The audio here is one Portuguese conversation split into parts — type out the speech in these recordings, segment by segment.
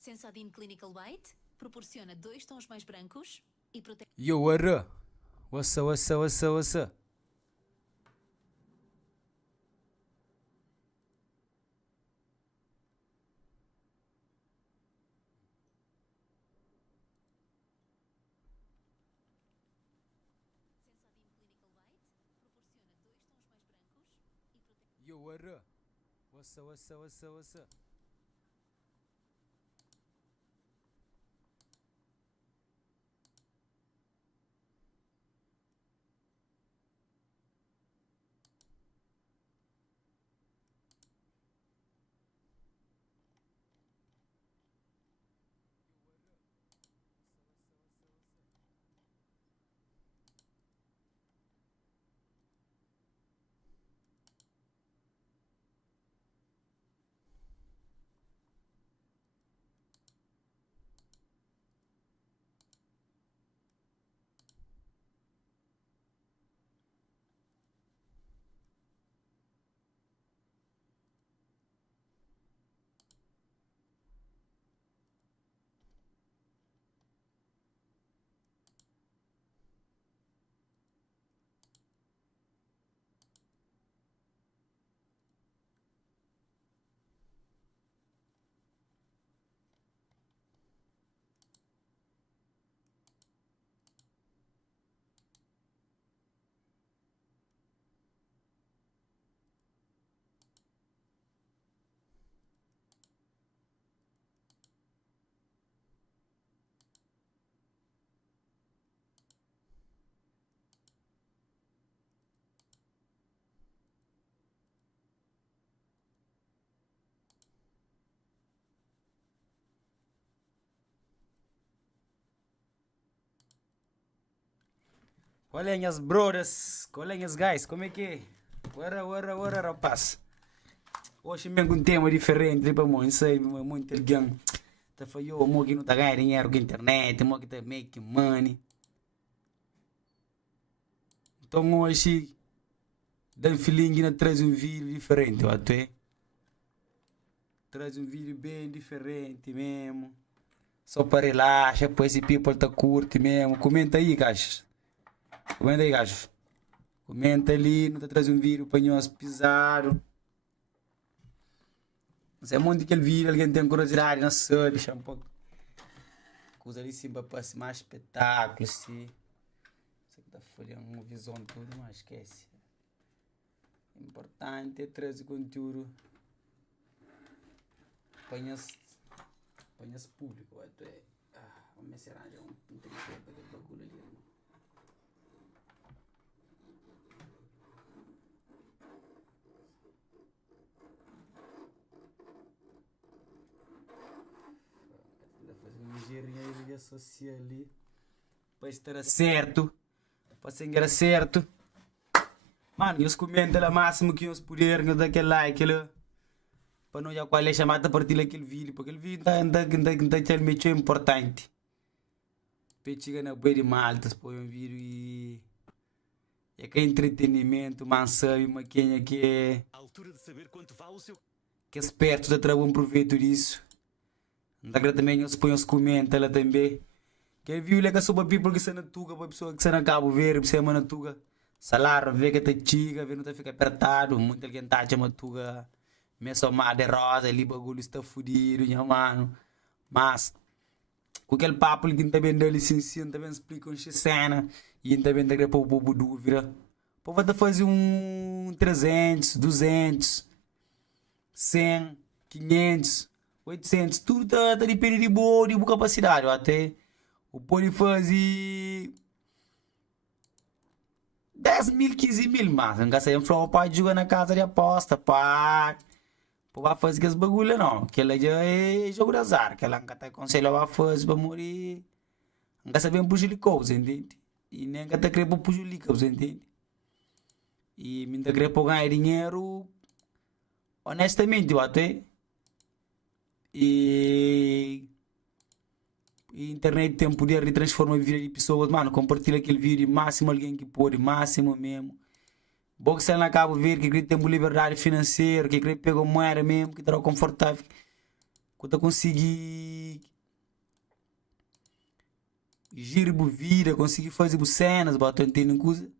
Sensodyne Clinical White proporciona 2 tons mais brancos e protege... Yo, what up? What's up, what's up, what's up, what's up? Yo, what up? What's up, what's up, what's up, what's up? Colegas brothers, colegas guys, como é que é? Ora, rapaz. Hoje mesmo um tema diferente para mim, sei, muito alguém. Tá falhou, mo que não tá ganhando dinheiro com internet, mo que tá making money. Então hoje, dá um feeling que traz um vídeo diferente, até. Traz um vídeo bem diferente mesmo. Só para relaxar, pois esse people tá curte mesmo. Comenta aí, gajos. Comenta aí, gajos. Comenta ali, não tá trazendo um vídeo para nós pisar. Não é muito aquele vídeo, alguém tem curiosidade, não sabe, deixa um pouco. Coisa ali sim para ser mais espetáculo, assim. Isso aqui tá folhando uma visão tudo, mas esquece. Importante é trazer conteúdo para nosso público. Vamos ver se arranja um tripé para aquele bagulho ali. Engenharia social ali para estar certo, para ser certo. Mano, eles comentam lá máximo que eles puderem daquele like lá, para não já qual é chamada a partir daquele vídeo, porque aquele vídeo tá meio importante. Para chegar na boa de malta, se põe um vídeo e é que é entretenimento, mas sabe, mas quem é que é A altura de saber quanto vale o seu... que é esperto, já traga um proveito disso. Daí também eles põem os comentários lá também. Quem viu é que sou para people que se na tuga, para pessoa que se na cabo ver, para você na tuga. Salário, vê que tá chica, vê não tá fica apertado, muito alguém tá chamando tuga. Me somar de rosa, ali bagulho está fudido, minha mano. Mas, com aquele papo que também dá licença, também explica um cena, e também dá para o bobo dúvida. Pô, vai fazer um 300, 200, 100, 500. 800, tudo tá dependendo de boa capacidade, até o pode fazer 10 mil, 15 mil, mas não gasta em flow para jogar na casa de aposta, pá, vai fazer esse bagulho não, que ela já é jogo de azar, que ela não tá aconselhando a fazer para morrer, não gasta bem puxar de coisa, entende? E nem gasta querer para puxar de coisa, entende? E me dá querer para ganhar dinheiro, honestamente, até. E internet tem poder de transformar a vida de pessoas, mano, compartilha aquele vídeo, máximo alguém que pode, máximo mesmo. Boxe na cabo ver que tem liberdade financeira, que pegar moeda mesmo, que terá confortável. Quando conseguir girar a vida, conseguir fazer cenas, bota entendendo coisa,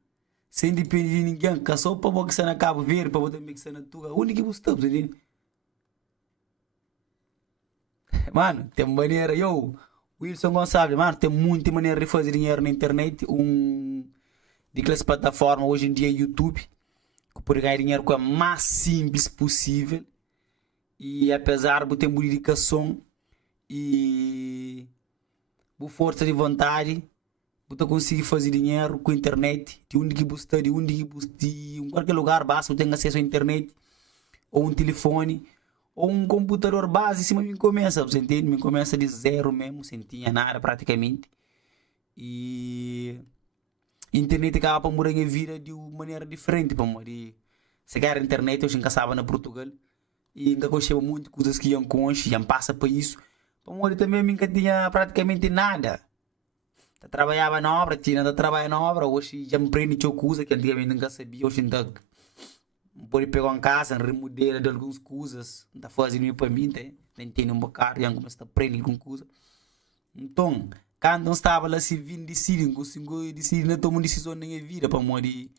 sem depender de ninguém, que só para você não acaba ver, para você também que você não tuga, o único que você está entendendo. Mano, tem maneira, Wilson Gonçalves, mano, tem muita maneira de fazer dinheiro na internet, de classe plataforma hoje em dia YouTube, que pode ganhar dinheiro com a mais simples possível, e apesar de ter muita dedicação e força de vontade, você conseguir fazer dinheiro com a internet, de onde que você está, de em qualquer lugar, basta você ter acesso à internet, ou um telefone, ou um computador base, mas me começa, você entende? Me começa de zero mesmo, sem tinha nada praticamente. E a internet acaba para mudar a vida de uma maneira diferente, para morrer. Se quer a internet, eu nunca sabia na Portugal, e nunca gostei muito de coisas que iam conche, iam passa para isso. Para morrer também nunca tinha praticamente nada. Eu trabalhava na obra, tinha trabalho na obra, hoje já me aprendi de coisa que antigamente nunca sabia, hoje ainda pode pegar em casa, remodela de algumas coisas, está fazendo para mim, nem tem um bocado, já começa a aprender alguma coisa. Então, quando eu estava lá se vindo decidir, consigo decidir, não tomo decisão na minha vida para morrer.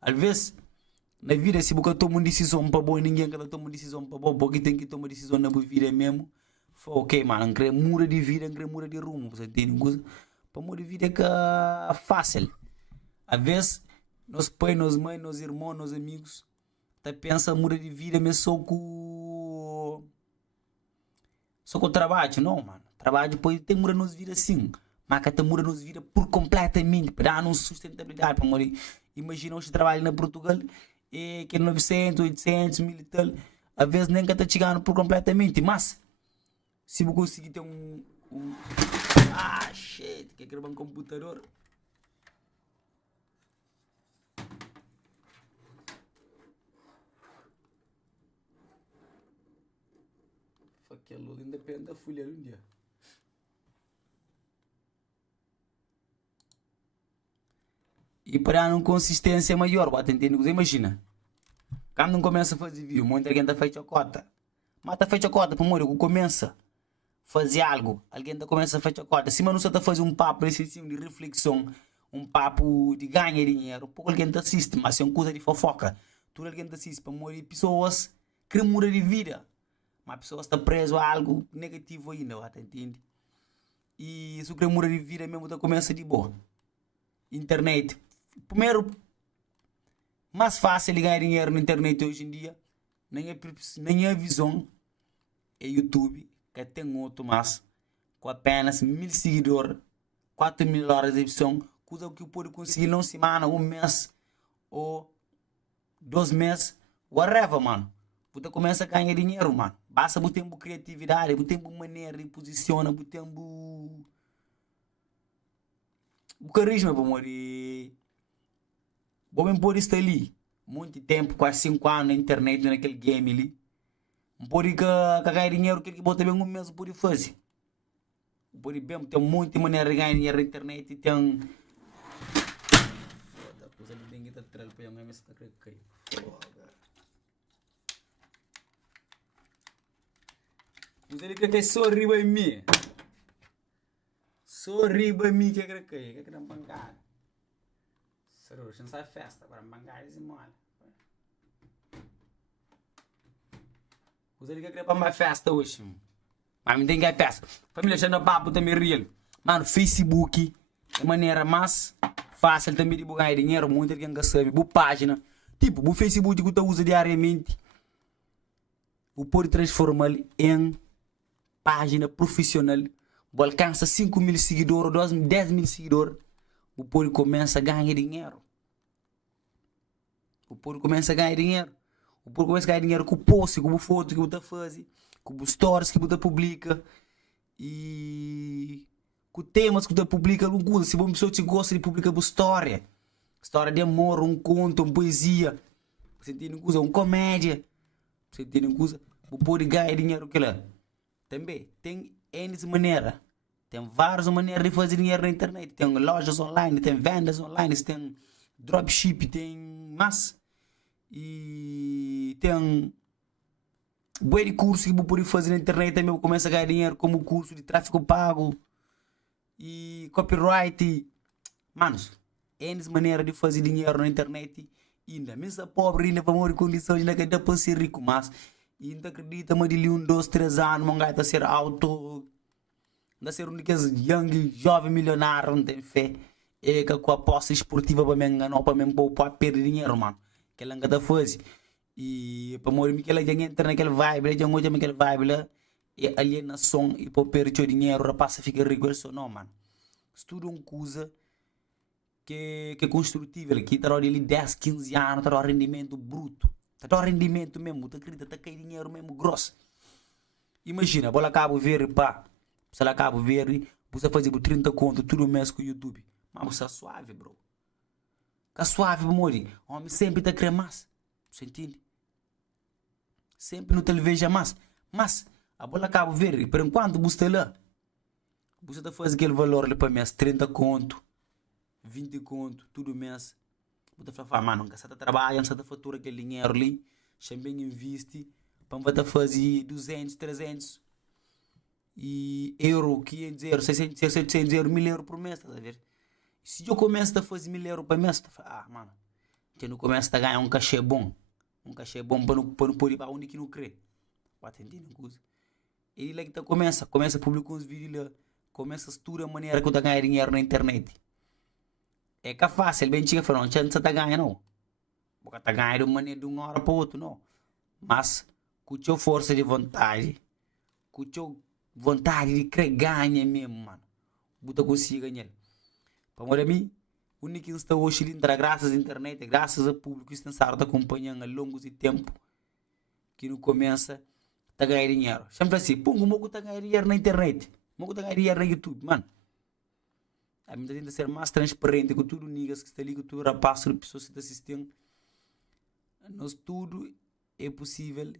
Às vezes, na vida, se você toma uma decisão para bom, ninguém que toma uma decisão para bom, porque tem que tomar decisão na vida mesmo. Ok, mano, não quero mudar de vida, não quero mudar de rumo, você tem coisa. Para mudar de vida é fácil. Às vezes, nós pais, nós mães, nós irmãos, nós amigos, tá pensa mudar de vida, mas só com o trabalho, não, mano. Trabalho depois tem mudar nos vida sim, mas que tem mudar nos vida por completamente, para dar nos sustentabilidade para morrer. Imagina hoje trabalho na Portugal, que é 900, 800, 1000 e tal, às vezes nem que tá chegando por completamente, mas se você conseguir ter shit, que quer um computador. Aquele luz independe da folha um dia. E para dar uma consistência maior, você entende? Imagina, quando não começa a fazer vídeo, muita gente está feita a cota. Mas está feita a cota, para morrer, começa fazer algo, alguém tá começa a fazer a corda. Se não só tá fazendo um papo de reflexão, um papo de ganhar dinheiro, pouco alguém tá assiste, mas é uma coisa de fofoca. Tudo alguém tá assiste para morrer pessoas que mudam de vida, mas pessoas estão presas a algo negativo ainda, você entende? E se o que muda de vida mesmo tá começa de boa. Internet, primeiro, mais fácil de ganhar dinheiro na internet hoje em dia, nem é visão, é YouTube. Que tem outro mais com apenas 1000 seguidores, 4000 horas de edição, coisa que eu pude conseguir numa semana, um mês ou 2 meses, whatever, mano. Você começa a ganhar dinheiro, mano. Basta você ter criatividade, você ter maneira de posicionar, você ter carisma para morrer. Bom, pode estar ali muito tempo, quase 5 anos na internet, naquele game ali. Pode ganhar dinheiro que você bem um mês pode fazer. Pode bem, tem muita maneira de ganhar dinheiro na internet e tem. Foda, coisa de dengue tá atrás para eu está cair. Foda. Coisa de que sorri para mim. Sorri para mim que é que não pancada. Sério, não sai festa para pancada esse mal. Você liga para uma festa hoje. Mas não tem que festa. Família, já não papo também real. Mano, Facebook é a maneira mais fácil também de ganhar dinheiro. Muita gente sabe. Boa página. Tipo, o Facebook que você usa diariamente. Você pode transformar em página profissional. Você alcança 5.000 seguidores, 10.000 seguidores. Você pode começar a ganhar dinheiro. Você pode começar a ganhar dinheiro. Por começar a ganhar dinheiro com o post, com o foto que você faz, com os stories que você publica e com temas que você publica. Se uma pessoa te gosta de publicar uma história de amor, um conto, uma poesia, você tem uma comédia, você tem uma coisa, você pode ganhar dinheiro que lá. Também tem N maneiras, tem várias maneiras de fazer dinheiro na internet. Tem lojas online, tem vendas online, tem dropship, tem mais. E tem Bué de curso que vou poder fazer na internet também, começa a ganhar dinheiro como curso de tráfego pago e copyright. Manos, N maneira de fazer dinheiro na internet. Ainda, mesmo pobre, ainda para morrer condições, ainda que dá para ser rico, mas ainda acredita, mas de 1, 2, 3 anos, não vai ser auto, ainda ser um daqueles young, jovem milionário, não tem fé. É que com a aposta esportiva para me enganar, para me poupar, perder dinheiro, mano. Que ela ainda faz. E para morrer, que ela já entra naquele vibe, já entra naquele vibe lá, é alienação e para perder o dinheiro, rapaz, fica rico, isso não, mano. Estuda uma coisa que é construtível, que está ali 10, 15 anos, está rendimento bruto, está rendimento mesmo, tu acredita, está caindo dinheiro mesmo grosso. Imagina, bola cabo ver, pá, se ela cabo ver, você fazer por 30 conto, tudo mês com o YouTube, mas você é suave, bro. Fica suave, morre. Homem sempre está querendo mais, você entende? Sempre no televisão mais, mas a bola cabo ver, por enquanto você lá, você está fazendo aquele valor ali para mês, 30 conto, 20 conto, tudo mês. Você fala, mano, você está trabalhando, você está fatura aquele dinheiro ali, também investe, para você fazer 200, 300 e euro, 500 euros, 600, 700 euros, 1000 euros por mês, tá a ver? Se eu começo a fazer 1000 euros por mês, tu fala, mano, eu não começo a ganhar um cachê bom para não poder para onde que não crê. Vai entender, não coisa. Ele lá que tá começa a publicar uns vídeos lá, começa a estudar a maneira que eu tá ganhando dinheiro na internet. É que é fácil, bem chega falando, não você tá ganhando não. Porque tá ganhando de maneira de uma hora para outra, não. Mas, com a tua força de vontade, com a tua vontade de querer ganhar mesmo, mano, você consegue ganhar. Para mim, o único que está hoje linda, graças à internet, graças ao público que está acompanhando ao longo de tempo, que não começa a ganhar dinheiro. Sempre assim, pô, como está ganhando dinheiro na internet? Como está ganhando dinheiro no YouTube, mano? A mim tenta ser mais transparente com tudo niggas que está ali, com tudo rapaz, com pessoas que estão assistindo. Nós tudo é possível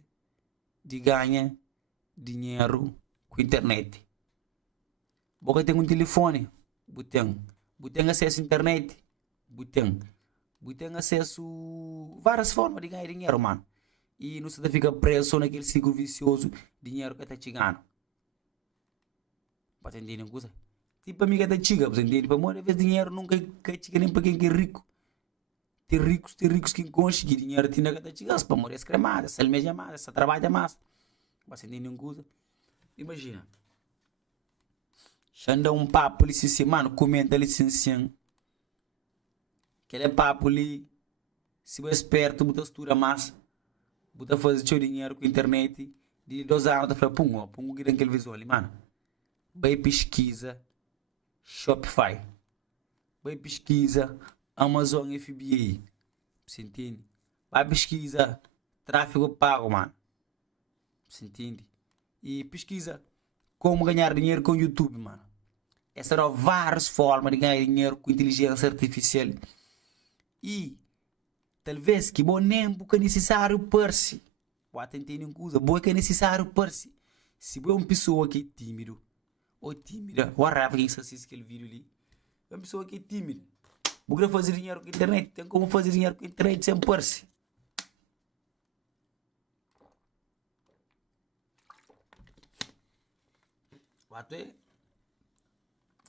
de ganhar dinheiro com a internet. Você tem um telefone, você tem acesso à internet, você tem acesso a várias formas de ganhar dinheiro, mano. E não se fica preso naquele ciclo vicioso de dinheiro que está chegando. Para entender uma coisa? Tipo, amiga da chica, você entende? Para morrer, vezes dinheiro nunca chega nem para quem é rico. Tem ricos que conseguem dinheiro, tem que tá chegando. Para morrer, escremada, se almeja mais, se trabalha mais. Você entende uma coisa? Imagina. Xanda um papo ali, se mano, comenta ali, sim. Aquele papo ali, se você é esperto, você estuda mais, você faz seu dinheiro com a internet, de 2 anos, você fala, pum, que tem aquele visual ali, mano. Vai pesquisa Shopify. Vai pesquisa Amazon FBA. Você entende? Vai pesquisa tráfego pago, mano. Você entende? E pesquisa como ganhar dinheiro com o YouTube, mano. Essas são várias formas de ganhar dinheiro com inteligência artificial. E talvez que bom nem porque é necessário para-se. Pode entender uma coisa, bom que é necessário para-se. Se você é uma pessoa que é tímido, ou tímida, ou rapa quem assiste aquele vídeo ali, é uma pessoa que é tímida. Porque fazer dinheiro com a internet, tem como fazer dinheiro com a internet sem par-se.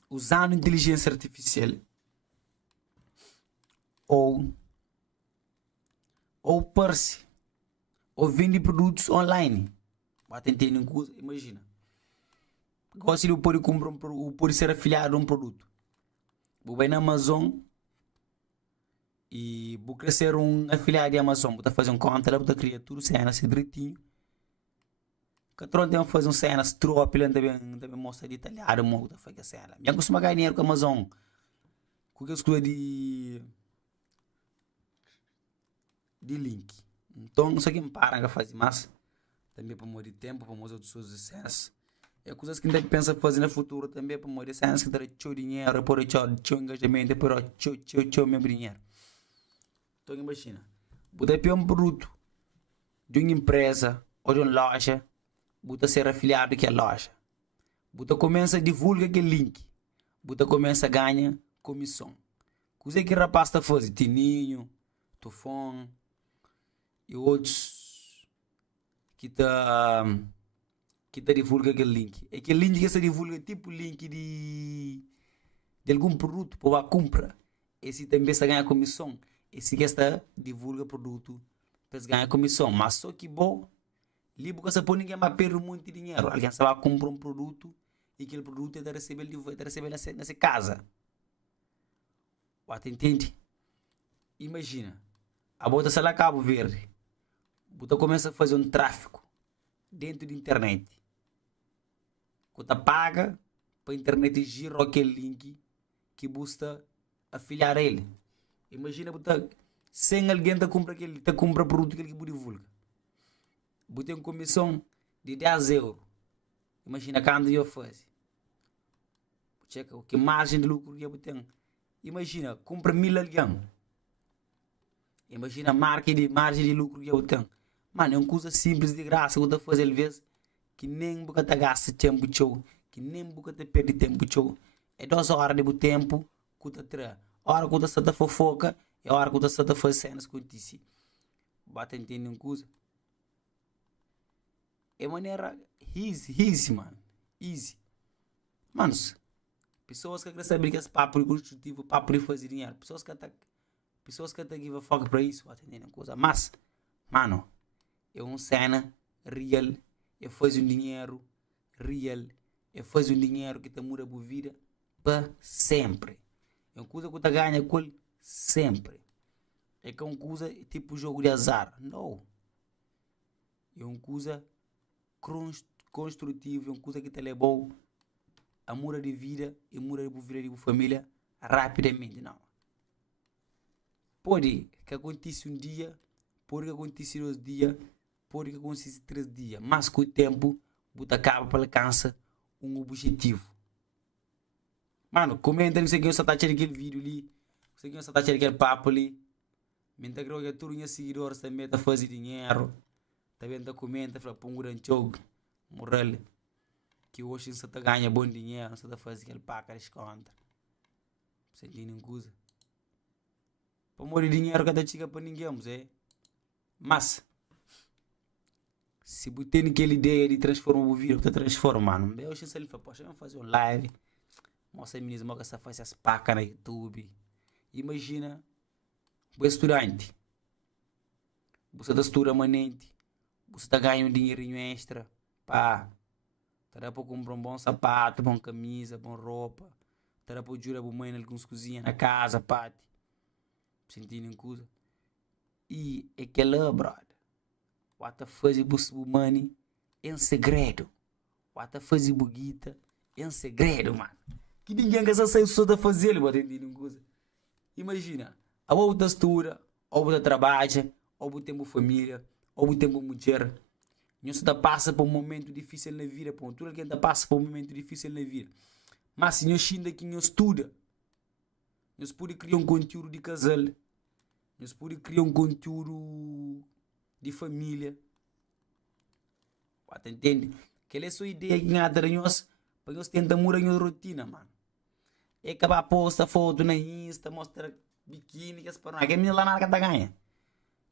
Usando inteligência artificial ou par-se ou vende produtos online. Pode entender uma coisa, imagina. Gosto de pode comprar pode ser afiliado a um produto. Vou vai na Amazon e vou crescer um afiliado de Amazon. Vou fazer um conta lá, vou criar tudo cenas direitinho. Catron tem que fazer um cenas tropa, ele também mostra detalhado, vou fazer a cena. Já costumo ganhar dinheiro com a Amazon. Com as coisas de link. Então, não sei quem para fazer mais. Também para morrer tempo, para mostrar outras coisas de cenas. É coisas que a gente pensa fazer no futuro também para morrer cenas que dá tchau dinheiro, por tchau engajamento, por tchau mesmo dinheiro. Então imagina, você tem um produto de uma empresa ou de uma loja, você ser afiliado àquela loja. Você começa a divulgar aquele link, você começa a ganhar comissão. Coisa que o rapaz está fazendo, Tininho, Tufão e outros que tá divulga aquele link. Aquele link que se divulga tipo link de algum produto para a compra. Esse também está ganha comissão. Esse que está divulga produto para ganhar comissão. Mas só que bom, ali porque se põe ninguém vai perder muito dinheiro. Alguém só vai comprar um produto e aquele produto é de receber nessa casa. Você entende? Imagina, a bota se lá Cabo Verde, você começa a fazer um tráfico dentro da internet. Você paga para a internet girar aquele link que busca afiliar ele. Imagina, você, sem alguém te compra produto que ele divulga. Você tem uma comissão de 10 euros. Imagina quando eu faço. Checa o que margem de lucro que eu tenho. Imagina, compra 1000 alguém. Imagina a margem de lucro que eu tenho. Mano, é uma coisa simples de graça que eu estou fazendo às vezes, que nem você gasta tempo show, que nem você perde tempo show. É 2 horas de tempo que você traz. A hora que você está fofoca e a hora que você está fazendo cenas com você. Bata entender uma coisa. É maneira easy, mano. Easy. Manos, pessoas que querem saber que esse papo é construtivo, papo de fazer dinheiro. Pessoas que estão give a fuck para isso, bata entender uma coisa. Mas, mano, é uma cena real. É fazer um dinheiro real. É fazer um dinheiro que te muda a vida para sempre. É uma coisa que você ganha com ele sempre. É que é uma coisa tipo jogo de azar. Não. É uma coisa construtiva. É uma coisa que te levou a mudar de vida e mudar de vida de família rapidamente. Não. Pode que aconteça um dia, pode que aconteça 2 dias, pode que aconteça 3 dias. Mas com o tempo, você acaba para alcançar um objetivo. Mano, comenta não sei quem você está tirando aquele vídeo ali. Não sei quem você está tirando aquele papo ali. Mentre que eu tenho seguidores também está fazendo dinheiro. Também está comenta, fala para um grande jogo. Moral. Que hoje você está ganhando bom dinheiro. Você está fazendo aquele papo que contra. Você entende uma coisa? Para morrer dinheiro cada chica para ninguém, mas se você tem aquela ideia de transformar o vídeo, você transforma, mano. Eu acho que ele fala, poxa, vamos fazer um live. Mostra a menina que você faz as pacas na YouTube. Imagina, o estudante. Você está estudando manente. Você está ganhando um dinheirinho extra. Pá. Está para comprar um bom sapato, bom camisa, bom roupa. Está para jurar para mãe alguns cozinha na casa, pá. Sentindo em coisa. E aquela, brother. What faz o money em segredo. What faz o buguita em segredo, mano. Que ninguém quer saber só da fazer, mas entendendo uma coisa. Imagina, a outra estuda, ou você trabalha, ou você tem uma família, ou você tem uma mulher. Você passa por um momento difícil na vida, por tudo que passa por um momento difícil na vida. Mas se nós ainda que nós estuda, nós podemos criar um conteúdo de casal, nós podemos criar um conteúdo de família. Você entende? Aquela é a sua ideia que nada nós, para nós tentar mudar a rotina, mano. É acabar a posta foto na Insta, mostra biquíni, que as para que a menina lá na casa ganha.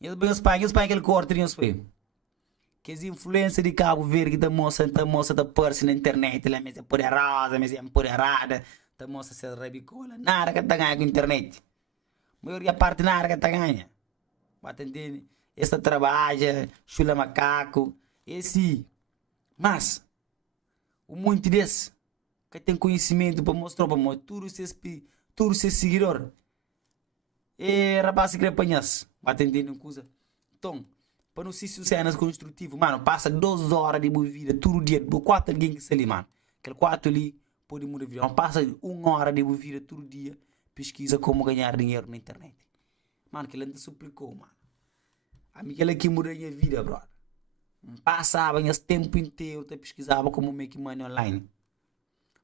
E os pais aquele corte, nós foi. Que as influências de Cabo Verde, que da moça da parça na internet, lá mesmo é por errada, mesmo é por errada, da moça se rabicola, nada que tá ganha com a internet. A maioria parte nada que tá ganha. Você entende? Essa trabalha, chula macaco, esse. Mas, o monte desse, que tem conhecimento para mostrar para mim, todos esses seguidores, é rapaz que quer apanhar-se. Você entende uma coisa? Então, para não ser cenas construtivas, mano, passa 2 horas de boa vida, todo dia, 4 alguém que se ali, mano. Aquele 4 ali, pode mudar a vida. Passa 1 hora de boa vida, todo dia, pesquisa como ganhar dinheiro na internet. Mano, que ele ainda suplicou, mano. A mim, aquele aqui mudou a minha vida, brother. Passava esse tempo inteiro, eu pesquisava como make money online.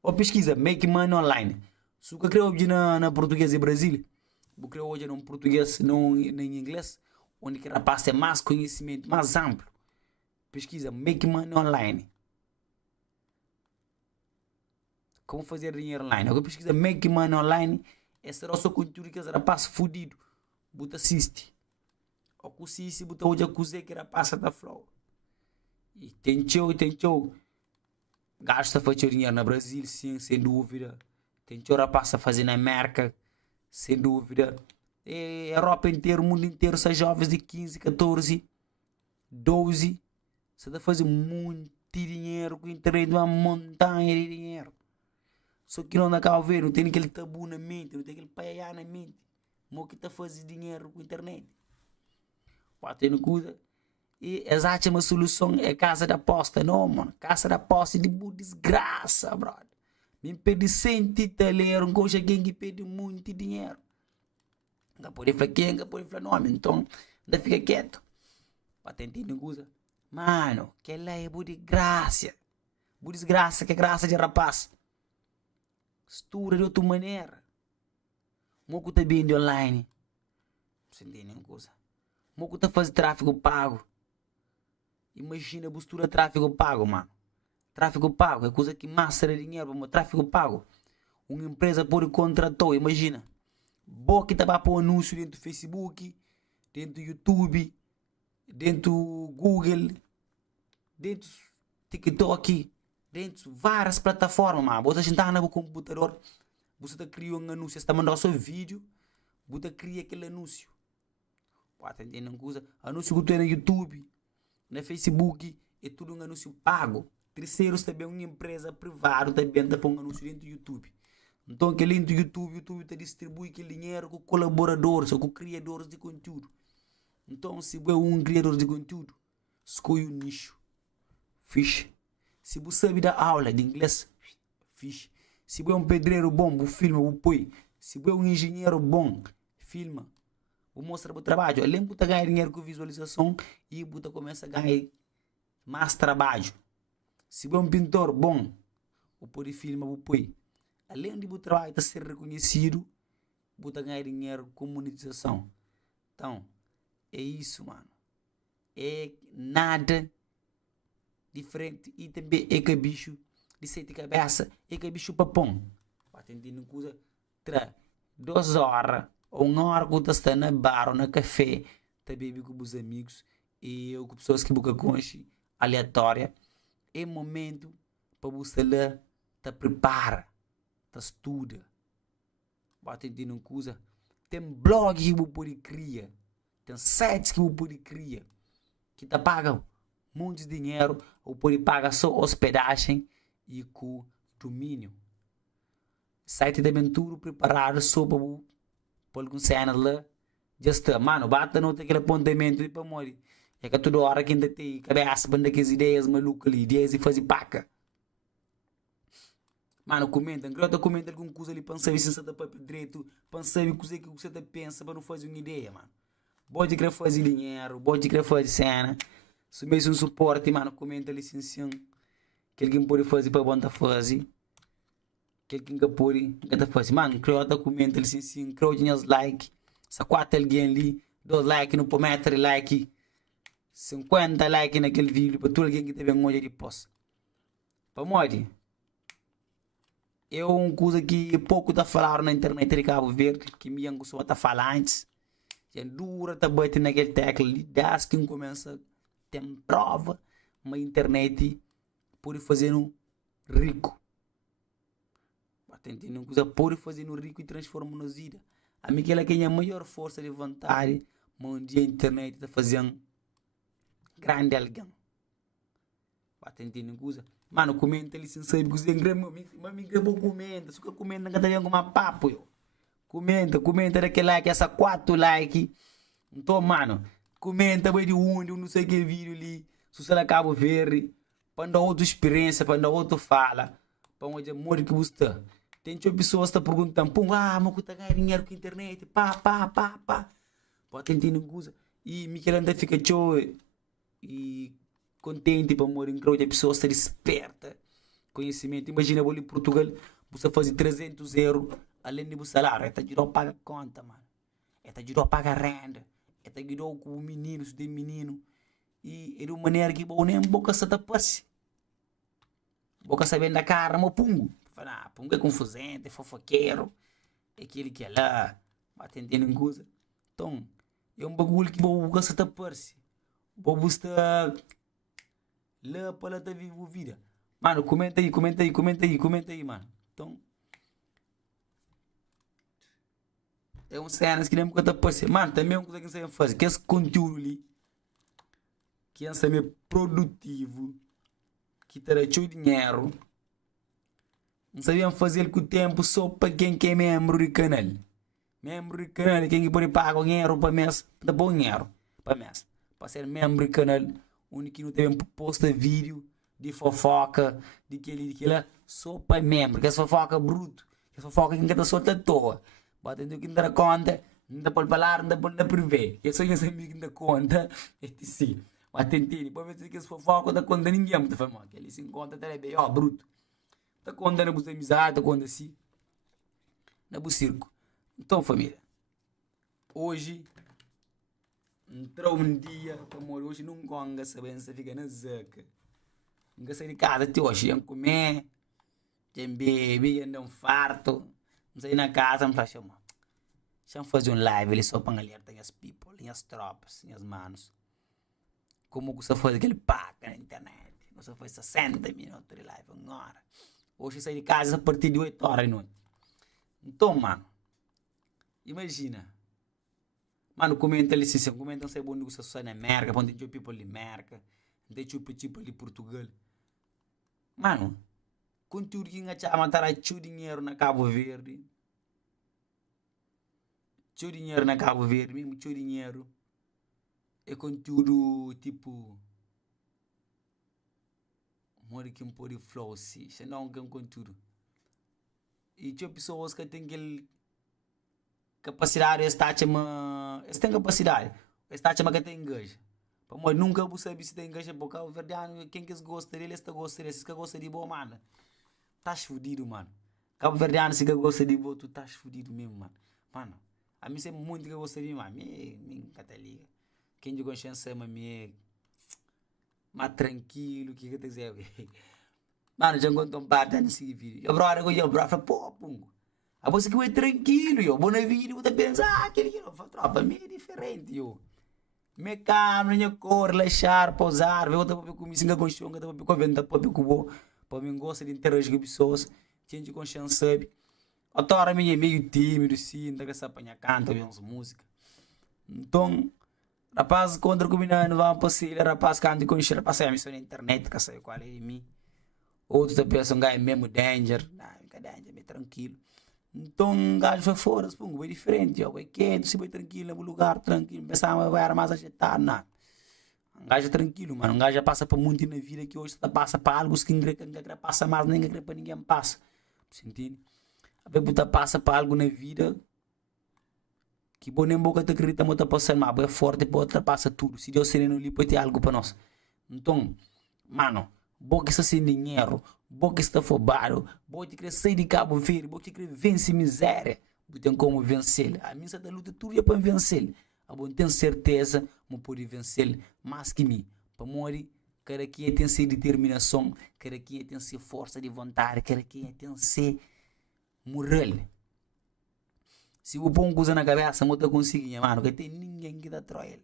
Ou pesquisa, make money online. Se eu criou hoje na português e Brasil, eu criou hoje no português, não em inglês, onde que rapaz tem mais conhecimento, mais amplo. Pesquisa, make money online. Como fazer dinheiro online? Eu pesquisa, make money online. Esse era o seu conteúdo que rapaz fudido. Você assiste. Ou que assiste, você hoje acusei que rapaz está flow. E tem show. Gasta fazer dinheiro no Brasil, sim, sem dúvida. Tem show rapaz a fazer na América, sem dúvida. E Europa inteira, o mundo inteiro, são jovens de 15, 14, 12. Você está fazendo muito dinheiro com a internet, uma montanha de dinheiro. Só que não acaba ver, não tem aquele tabu na mente, não tem aquele paiá na mente. Mo que está fazendo dinheiro com a internet. Pode ter no cuida. E exatamente uma solução é casa de aposta, não, mano. Casa de aposta de desgraça, brother. Me pede 100 titaleiro, coisa que pede muito dinheiro. Não pode falar quem, não pode falar nome, então ainda fica quieto. Pode entender coisa. Mano, que lá é boa desgraça. Boa desgraça, que é graça de rapaz. Estuda de outra maneira. Moco tá bem de online. Você entende uma coisa? Moco tá fazendo tráfego pago. Imagina a postura tráfego pago, mano. Tráfego pago é coisa que massa dinheiro, mas tráfego pago. Uma empresa pode contratar, imagina. Boa que tá para pôr anúncio dentro do Facebook, dentro do YouTube, dentro do Google, dentro do TikTok, dentro de várias plataformas, mano. Você está no computador, você está criando um anúncio, você está mandando seu vídeo, você cria aquele anúncio. Pode entender uma coisa? Anúncio que tem no YouTube, no Facebook, é tudo um anúncio pago. Terceiros também uma empresa privada também está pondo um anúncio dentro do YouTube. Então, aquele do YouTube está distribui aquele dinheiro com colaboradores ou com criadores de conteúdo. Então, se você é um criador de conteúdo, escolhe um nicho. Fixe. Se você sabe dar aula de inglês, fixe. Se você é um pedreiro bom, você filma, você põe. Se você é um engenheiro bom, filma. Você mostra o trabalho. Além de você ganhar dinheiro com visualização, e você começa a ganhar mais trabalho. Se você é um pintor bom, você pode filmar, você põe. Além de o trabalho estar ser reconhecido, você ganhar dinheiro com monetização. Então, é isso, mano. É nada diferente. E também é que bicho de 7 cabeça, é que bicho papão. Para entender uma coisa, 2 horas ou 1 hora que você está na bar ou na café, está bebendo com os amigos e com pessoas que você conhece, aleatória. É momento para você lá, te prepara. Estuda. Bota entender uma coisa. Tem blog que você pode criar. Tem sites que você pode criar. Que te pagam muito dinheiro. Ou pode pagar só hospedagem e com domínio. Site de aventura preparado só para algum cena lá. Já está. Mano, bata não tem aquele apontamento para morrer. É que toda hora que ainda tem cabeça para aquelas ideias malucas ali. Ideias e fazer paca. Mano, comenta, comenta alguma coisa ali para saber se você está para direito, para saber o que você pensa, para não fazer uma ideia, mano. Pode querer fazer dinheiro, pode querer fazer cena. Se mesmo um suporte, mano, comenta ali sim, que alguém pode fazer para bom fazer. Que alguém pode fazer. Mano, criota, comenta ali sim, criota os like. Se 4 alguém ali, 2 like, não pode meter like. 50 like naquele vídeo, para todo alguém que teve um olho de post. Para morrer. É uma coisa que pouco está falando na internet de Cabo Verde, que minha pessoa está falando antes. Já dura, está batendo naquele tecla ali, desde que começa a ter prova, mas a internet pode fazer um rico. Está entendendo? Uma coisa pode fazer um rico e transformar na vida. A mim que ela tem a maior força de vontade, mas um dia a internet está fazendo grande alguém. Está entendendo? Uma coisa. Mano, comenta ali, sem saber que você mas me gravou, comenta. Se você comenta, não tem alguma papo, eu. Comenta daquele like, essa 4 like. Então, mano, comenta, vai de onde, eu não sei que vídeo ali. Se você acaba de ver, para dar outra experiência, para dar outra fala. Para onde amor que você está. Tem pessoas que estão perguntando, pô, mas você está ganhando dinheiro com a internet, pá. Pode entender uma coisa. E Miquel ainda fica show e contente para morrer em crowd, a pessoa está desperta. Conhecimento. Imagina, eu ali em Portugal, você fazer 300 euros, além do salário, é ajudar a pagar conta, mano. É ajudar a pagar renda. É ajudar com o menino, se tem menino. E é de uma maneira que eu nem boca se tapasse. Boca sabendo da cara, mas pungo. Pungo é confusente, é fofoqueiro. É aquele que é lá, batendo em coisa. Então, é um bagulho que boca se tapasse. Bobo está Lá para lá vivo vida. Mano, comenta aí, mano. Então, é um cenas que nem me passar. Mano, também é uma coisa que você fazer, que esse conteúdo ali, que é ser produtivo, que terá dinheiro, não sabiam fazer com o tempo só para quem é membro do canal. Membro do canal, quem pode pagar dinheiro para mês, dá bom dinheiro para mês. Para ser membro do canal, onde que não tem posta vídeo de fofoca, de aquele, só para membro, que é fofoca bruto, que é fofoca que não solta à toa. Bota em que não dá conta, não dá para falar, não dá para prever. Que é só esse amigo que dá conta, sim. Atentini, pode ver que esse fofoca dá conta ninguém, muito famoso. Ele se encontra até bem, ó, bruto. Dá conta na busca amizade, dá conta assim, na busca circo. Então, família, hoje entrou um dia, amor, hoje não gonga, sabendo se fica na zaca. Não sair de casa até hoje, iam comer, tem bebê, iam dar um farto. Não sair na casa, não faz chamar. Deixa eu fazer um live ali só para alertar as people, as tropas, as manos. Como você faz aquele pack na internet. Você faz 60 minutos de live, uma hora. Hoje sair de casa a partir de 8 horas da noite. Então, mano, imagina. Mano, comenta ali se comenta se é bom negócio só na América, onde tem people de América, onde tem people de Portugal. Mano, conteúdo que engaja matar a dinheiro na Cabo Verde. Dinheiro na Cabo Verde, mesmo dinheiro. É conteúdo tipo. Mori que pode flow se, não é um conteúdo. E tinha pessoas que têm aquele capacidade, está chama, tem capacidade, está chama que tem engaja. Mas nunca vou saber se tem engaja porque o verdeano, quem que gosta dele, está gosta dele, se que gosta de boa, mano. Estás fudido, mano. Cabo verdeano, se que gosta de boa, tu estás fudido mesmo, mano. Mano, a mim sempre muito que eu gosto de mim, mano. Me cataliga. Quem de consciência ama me mais tranquilo, que eu te dizer. Mano, já encontrei um parte nesse vídeo. Eu falo, pô, pungo. A você que é tranquilo, eu vou no vídeo, vou pensar, aquele que não faz tropa, meio é diferente, eu. Me calmo, minha cor, relaxar, pausar, ver outra com me singa com chão, outra com venda, para mim gosta de interagir com pessoas, tinha de consciência, sabe? A minha é meio tímido, sim, não quer apanhar canto, ouvir umas músicas. Então, rapaz, quando combinando, vamos para rapaz, canto com cheiro, passei a missão na internet, que saiu qual é de mim. Outros pensam, é mesmo danger, não, é danger, meio tranquilo. Então, um gajo foi fora, é diferente, ó, vai quieto, se vai tranquilo, no lugar tranquilo, pensava, vai mais ajeitado, não. Um gajo é tranquilo, mano, um gajo já passa para muito na vida que hoje está passa para algo que ninguém passa mais, nem para ninguém passa. Você entende? A bebida passa para algo na vida que bom nem boca te acredita muito a passar, mas é forte, pode passa tudo. Se Deus sereno ali, pode ter algo para nós. Então, mano, boca está sem dinheiro, boca está afobado, boca quer sair de Cabo Verde, boca quer vencer miséria, boca tem como vencer. A minha da luta tudo é para vencer. A bom tenho certeza, eu pode vencer mais que mim. Para morrer, cada quem tem ser determinação, cada quem tem ser força de vontade, cada quem tem ser moral. Se o pão coisa na cabeça, eu não consigo, mano, que tem ninguém que dá troia.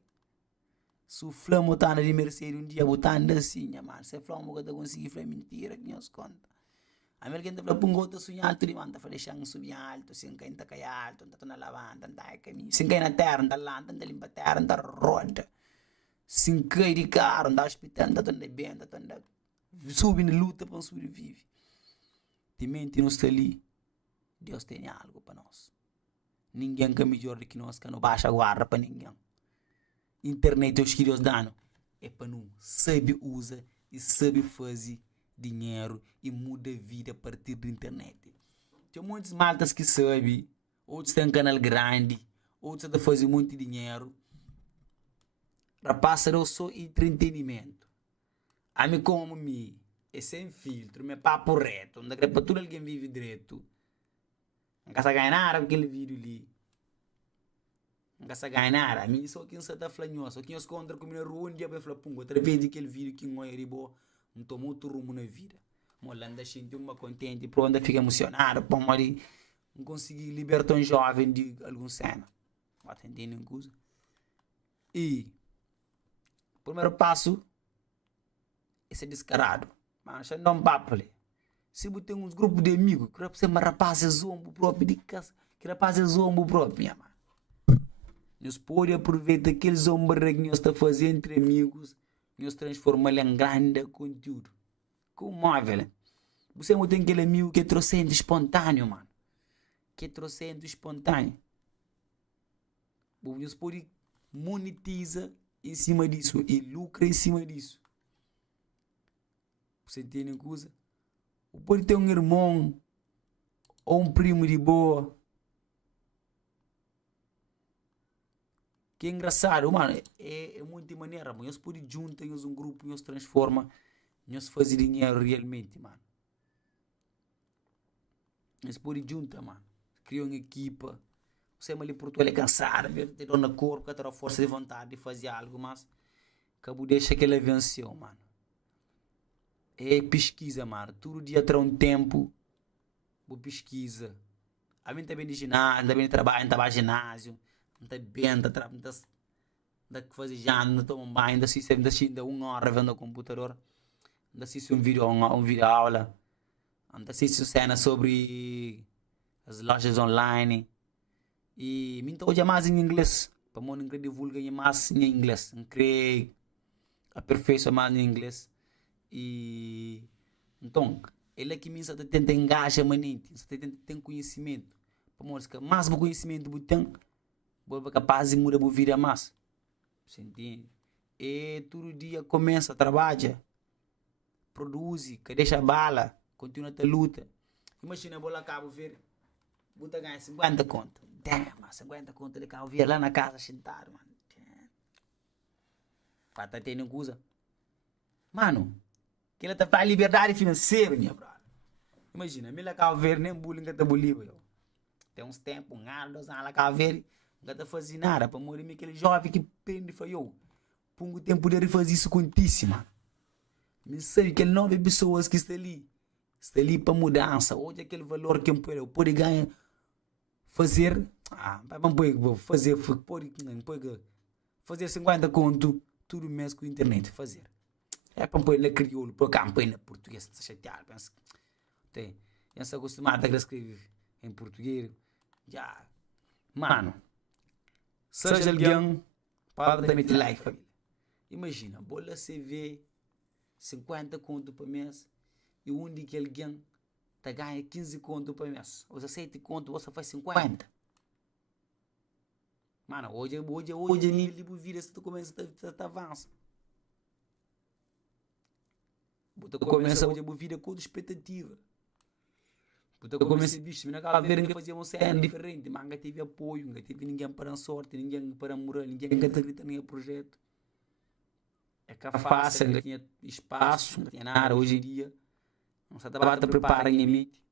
Se o flamo está na de Mercedes um dia, botando assim, mano, se o flamo que conseguir, foi mentira, que nos conta. A minha gente fala, pungo, eu sonho alto, de manda, falei, chão, subir alto, sem quem tá cai alto, tá na lavanda, tá caminho, sem quem na terra, tá lá, tá limpa terra, tá roda, sem quem de carro, tá hospital, tá toda bem, tá toda subindo luta para sobreviver. De mente não está ali, Deus tem algo para nós. Ninguém que é melhor do que nós, que não baixa a guarda para ninguém. Internet é os que Deus dão. É para não saber usar e saber fazer dinheiro e muda a vida a partir da internet. Tem muitos maltas que sabem, outros têm um canal grande, outros estão fazendo muito dinheiro. Rapaz, eu sou entretenimento. A mim como me é sem filtro, me papo reto, onde é para tudo alguém vive direito. Não quer ganhar nada com aquele vídeo ali. Não quer ganhar nada. A mim só quem está falando, só quem esconde como na rua, um dia vai falar, pungo, outra vez aquele vídeo que não é ribo, não tomou outro rumo na vida. Molanda a gente uma contente, pronto, fica emocionado, pô, mas não consegui libertar um jovem de algum cena. Atendendo em coisa. E o primeiro passo Esse é descarado. Mas já não papo ali. Se você tem uns grupos de amigos, que você é rapaz é zombo próprio de casa, que rapaz é zombo próprio, minha mãe. Nós podemos aproveitar aquele zombo que nós estamos fazendo entre amigos, nós transformamos em grande conteúdo. Como é, velho? Você não tem aquele amigo que é trocando espontâneo, mano. Que é trocando espontâneo. Nós podemos monetizar em cima disso e lucra em cima disso. Você entende coisa? Ou pode ter um irmão ou um primo de boa. Que é engraçado, mano. É muita maneira, mano. Nós podemos juntar um grupo, nós transforma, nós fazemos dinheiro realmente, mano. Nós podemos juntar, mano. Criar uma equipa. Você ali por Portugal é cansado, ter dor no corpo, ter a força de vontade de fazer algo, mas acabou de deixar que ele venceu, mano. É pesquisa, mano. Todo dia terá um tempo. Vou pesquisa. A mim também de ginásio, também de trabalho, trabalho de ginásio. Não está bem, não está fazer já, não toma banho, ainda assiste 1 hora vendo o computador. Ainda assiste um vídeo aula. Ainda assiste cena sobre as lojas online. E me estou já mais em inglês. Para mim não divulgar mais em inglês. Não querer aperfeiçoar mais em inglês. E então, ele é que me tenta engajar manente, tem conhecimento. Para mostrar que mais conhecimento você tem, você é capaz de mudar a vida mais. Você entende? E todo dia começa a trabalhar, produz, que deixa bala, continua a luta. Imagina, bola Cabo Verde, você ganha 50 conto. Damn, 50 conto de Cabo Verde lá na casa sentado, mano. Fata tem coisa. Mano, que ele está a liberdade financeira, minha brother. Imagina, me lá Cabo Verde, nem bullying que está bolívar. Tem uns tempos, 1 ano, 2 anos lá Cabo Verde, não está fazendo nada para morrer aquele jovem que prende e falhou. Pongo tempo de fazer isso contíssimo. Me sabe que 9 pessoas que estão ali para mudança. Hoje aquele valor que eu pode ganhar, fazer, fazer 50 conto, tudo mês com a internet, fazer. É para pôr na crioulo, para campanha português, está chateado. Tem, já se acostumado a escrever em português. Já, mano, seja alguém, para também te like, família. Imagina, bola CV, 50 conto por mês, e onde que alguém tá ganha 15 conto por mês. Ou 7 conto, você faz 50. Mano, hoje é nível de vida, se tu começa a avançar. Você começa hoje a vida com expectativa. Você começa a visto, na Cabo Verde que fazia uma cena diferente, mas não teve apoio, não teve ninguém para a sorte, ninguém para a moral, ninguém que acredita no projeto. É que fácil, não tinha espaço, não tinha nada. Hoje em dia, não se estava a preparar em mente.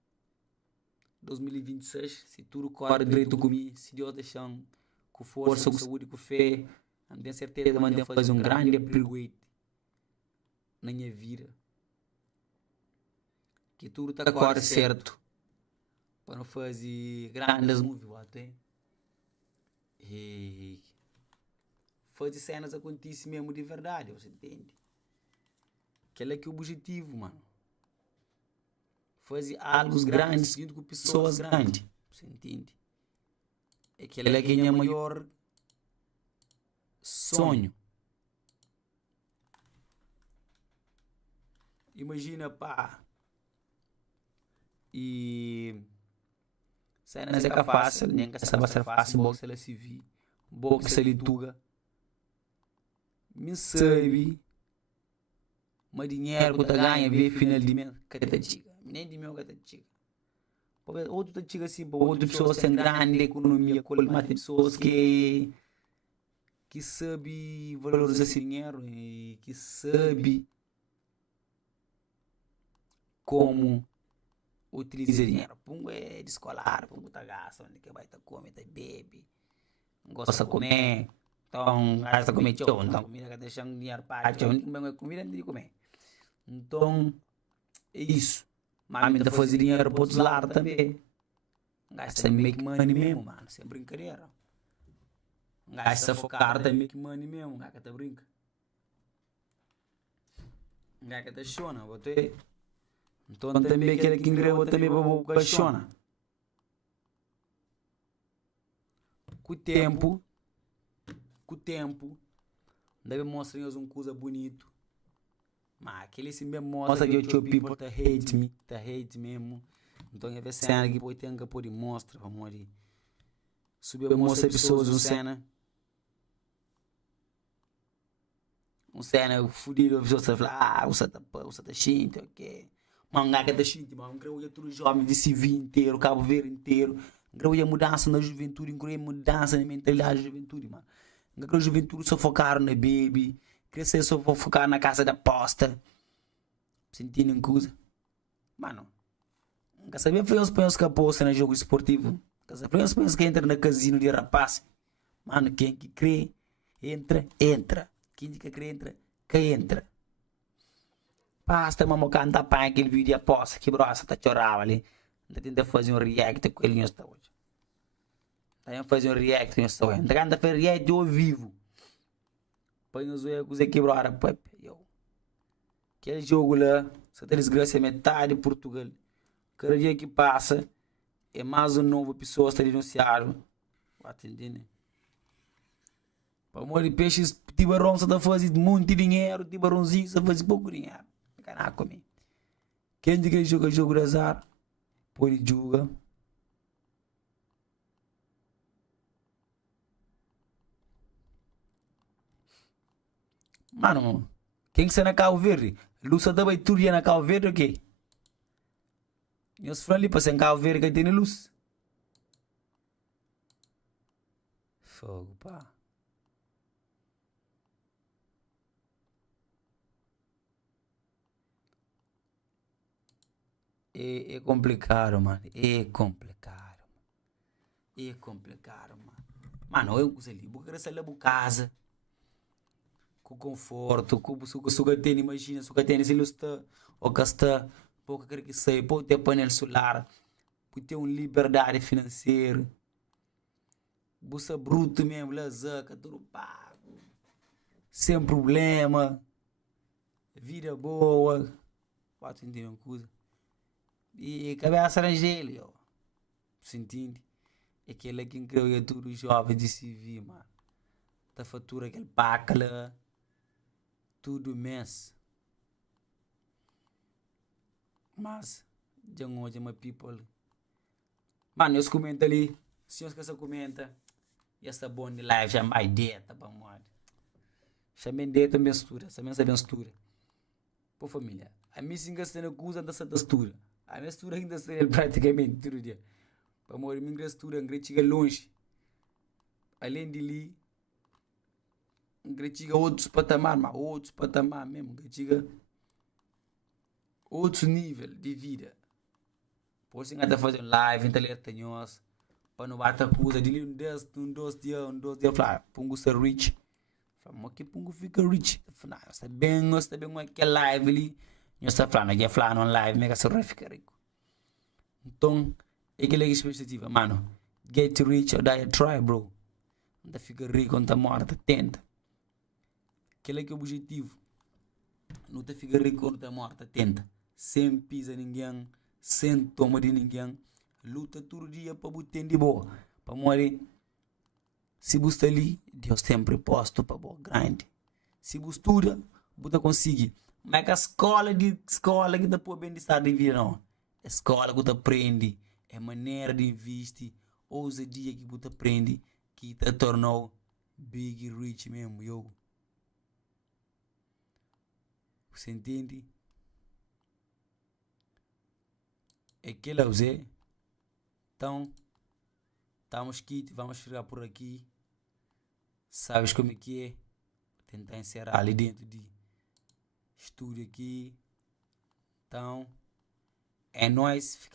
2026, se tudo corre direito comigo, se Deus deixar com força, com saúde, com fé, não tenho certeza de manter fazer um grande upgrade na minha vida. Que tudo está corre certo para não fazer grandes movies até. E fazer cenas acontecer mesmo de verdade, você entende? Aquele é que é o objetivo, mano. Fazer algo grandes junto com pessoas grandes, você entende? Aquele é que é o maior sonho. Imagina, pá. E cenas é que é fácil, nem que essa vai ser fácil, boxe ela se vi, boxe ele tuga. Me sabe, mas dinheiro que tu ganha, vê final de mês, que te diga, nem de meu que te diga. Outro te diga assim, outras pessoas têm grande economia, mas tem pessoas que sabem valorizar esse dinheiro e que sabem como utilizar dinheiro. Pungo é descolar, pungo tá gasta, onde que vai tá come, tá bebe, gosta de comer, então gasta comer tchau, então comida que deixa dinheiro para tchau, não come comida não de comer. Então é isso. Mas ainda fazer dinheiro para outros lados também. Gasta make money mesmo, mano, sem brincadeira. Gasta focar também make money mesmo, gasta brinca. Nga que tá chona, bote. Então também aquele que engreou também para boca chona. Com o tempo, deve mostrar um coisa bonito. Mas aquele sim mesmo mostra que o people tá hate mesmo. Então é ver cena que pode ter que pode mostrar para morrer. Subir mostra pessoas uma cena. Um cena fudido, a pessoa fala, você tá xinte, ok. Mas não é que tá xinte, mas não creio que todo jovem de civil inteiro, Cabo Verde inteiro. Não creio que mudança na juventude, não creio que mudança na mentalidade da juventude, mano. Não creio que a juventude só focar na baby, crescer só focar na casa da posta. Sentindo em coisa. Mano, nunca sabia foi uns que apostam no jogo esportivo. Nunca sabia foi uns que entram no casino de rapaz. Mano, quem que crê, entra. Quem que crê, entra. Basta mamãe cantar para aquele vídeo de aposta que brossa tá chorava ali. Ainda tenta fazer um react com ele nesta hoje. Tá fazer um react nesta hoje. Ainda canta fazer react ao vivo. Põe os erros que quebraram, Pepe. Aquele jogo lá, essa desgraça é metade de Portugal. Cada dia que passa, é mais um novo pessoa está denunciado. Atendendo. Para morrer peixes, tibarão só está fazendo muito dinheiro, tibarãozinho só faz pouco dinheiro. Caraca, comigo. Quem diz que joga jogo de azar, pode jogar. Mano, quem que está na Cabo Verde? Luz também tudo na Cabo Verde o quê? Nós falamos ali para ser em Cabo Verde que tem luz. Fogo, pá. É complicado, mano. É complicado, mano. Mano, eu uso ali. Vou querer sair da casa. Com conforto, com suga tem, imagina, suga tem, se está ou gasta, pouco quer que saia, pode ter painel solar, pode ter uma liberdade financeira, bolsa bruto mesmo, lazaca, tudo pago, sem problema, vida boa, pode entender uma coisa, e cabeça arranjele, ó, você entende? É aquele que creio que é tudo jovem de civil, mano, tá fatura aquele pacla, tudo mês. Mas, já hoje é uma people. Mano, eu comento ali. Se você comenta, e essa boa de live já mais dieta, para morrer. Chamei dieta mistura, essa mistura. Pô, família, a minha singa se não usa dessa mistura. A mistura ainda se praticamente todo dia. Para morrer, minha mistura, a chega longe. Além de ali, chega outros patamar, mas outros patamar mesmo, chega outro nível de vida. Por isso que está fazendo live, então ele tem nós, para não bater coisa, de um dois dias, falar, pungo ser rich. Mas que pungo fica rich? Não, está bem que live ali, nós está falando, que é falando live, mega se fica rico. Então, é aquela expectativa, mano, get rich or die try, bro. Não fica rico, não está morto, tenta. Aquele que é o objetivo. Não te fica rico, não está morto, tenta. Sem pisa ninguém, sem toma de ninguém. Luta todo dia para botar de boa. Para morrer. Se você ali, Deus tem preposto para boa grande. Se você estuda, você consegue. Mas a escola que depois bem de estar de vida, não. A escola que você aprende, é maneira de investir, ousadia que você aprende, que te tornou big rich mesmo, eu. Você entende? É que lá usei. Então, estamos aqui, vamos ficar por aqui. Sabes como é que é? Tentar encerrar ali dentro de estúdio aqui. Então, é nóis.